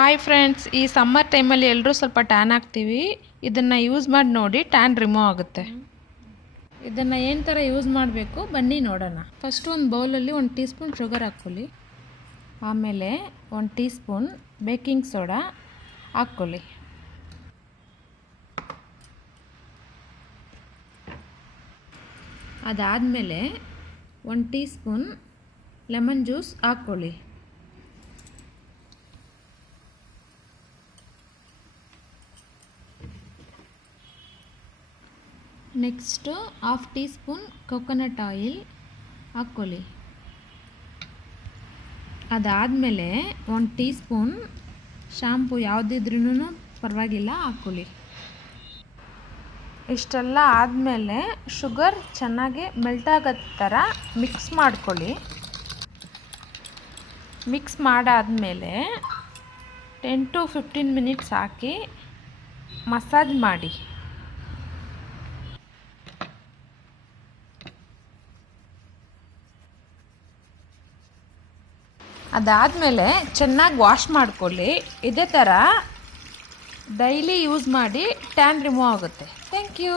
Hi friends, ಈ summer ಟೈಮಲ್ಲಿ ಎಲ್ಲರೂ ಸ್ವಲ್ಪ ಟ್ಯಾನ್ ಆಗ್ತೀವಿ. ಇದನ್ನು ಯೂಸ್ ಮಾಡಿ ನೋಡಿ, ಟ್ಯಾನ್ ರಿಮೂವ್ ಆಗುತ್ತೆ. ಇದನ್ನು ಏನು ಥರ ಯೂಸ್ ಮಾಡಬೇಕು ಬನ್ನಿ ನೋಡೋಣ. ಫಸ್ಟು ಒಂದು ಬೌಲಲ್ಲಿ 1 ಟೀ ಸ್ಪೂನ್ ಶುಗರ್ ಹಾಕ್ಕೊಳ್ಳಿ. ಆಮೇಲೆ 1 ಟೀ ಸ್ಪೂನ್ ಬೇಕಿಂಗ್ ಸೋಡಾ ಹಾಕ್ಕೊಳ್ಳಿ. ಅದಾದಮೇಲೆ 1 ಟೀ ಸ್ಪೂನ್ ಲೆಮನ್ ಜ್ಯೂಸ್ ಹಾಕ್ಕೊಳ್ಳಿ. Next 1/2 tea spoon coconut oil ಹಾಕ್ಕೊಳ್ಳಿ. ಅದಾದಮೇಲೆ 1 ಟೀ ಸ್ಪೂನ್ ಶಾಂಪು ಯಾವುದಿದ್ರೂ ಪರವಾಗಿಲ್ಲ ಹಾಕ್ಕೊಳ್ಳಿ. ಇಷ್ಟೆಲ್ಲ ಆದಮೇಲೆ ಶುಗರ್ ಚೆನ್ನಾಗಿ ಮೆಲ್ಟ್ ಆಗೋ ಥರ ಮಿಕ್ಸ್ ಮಾಡ್ಕೊಳ್ಳಿ. ಮಿಕ್ಸ್ ಮಾಡಾದಮೇಲೆ 10 to 15 ಮಿನಿಟ್ಸ್ ಹಾಕಿ ಮಸಾಜ್ ಮಾಡಿ. ಅದಾದಮೇಲೆ ಚೆನ್ನಾಗಿ ವಾಶ್ ಮಾಡ್ಕೊಳ್ಳಿ. ಇದೇ ಥರ ಡೈಲಿ ಯೂಸ್ ಮಾಡಿ ಟ್ಯಾನ್ ರಿಮೂವ್ ಆಗುತ್ತೆ. Thank you.